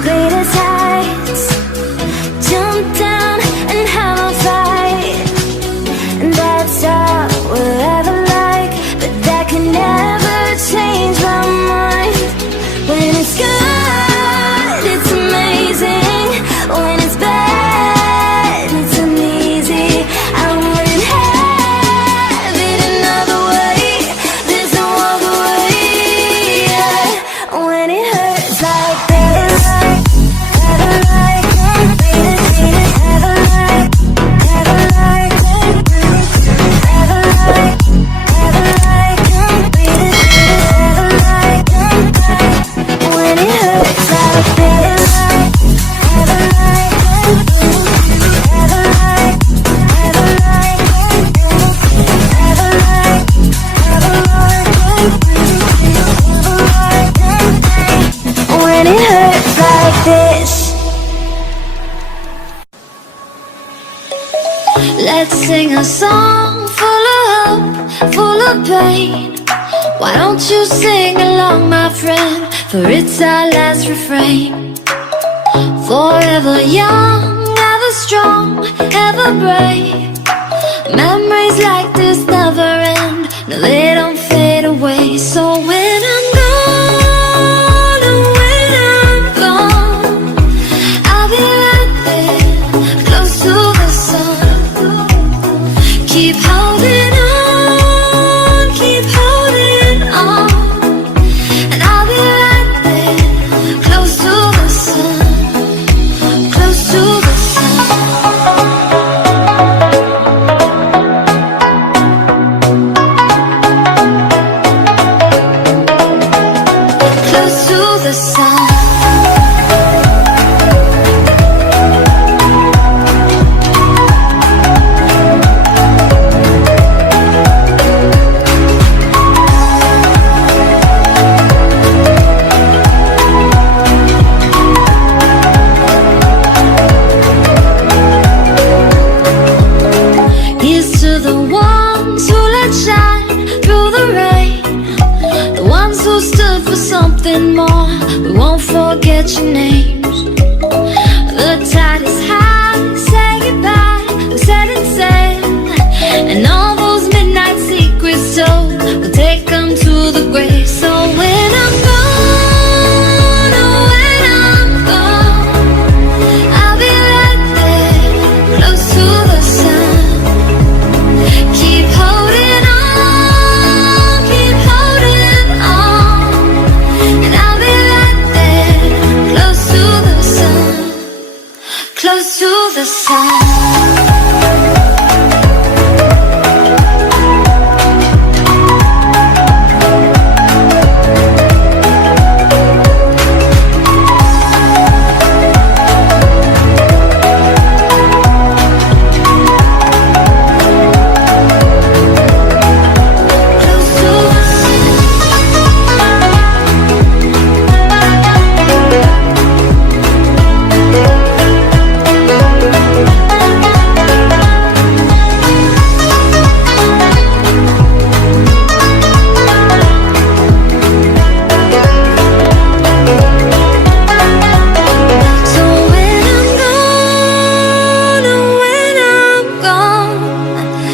greatest heights. Jump down and have a fight, and that's all we'll ever like. But that can never change my mind. When it's good, it's amazing. When it's bad, it's uneasy. I wouldn't have it another way. There's no other way. Yeah. When it hurts like this, have a like, beat it, have a like, have a like, have a like, have a like, beat it, have a like. When it hurts like this, have a like, have a like, have a like, have a like, have a like. When it hurts like this. Let's sing a song full of hope, full of pain. Why don't you sing along, my friend? For it's our last refrain. Forever young, ever strong, ever brave. Memories like this never end. No, they don't fade away. So when I'm gone, and when I'm gone, I'll be right there, close to the sun. Keep holding on, keep holding on. And I'll be right there, close to the sun, close to the sun. Close to the sun. Here's to the ones who let shine through the rain, the ones who stood for something more. We won't forget your name.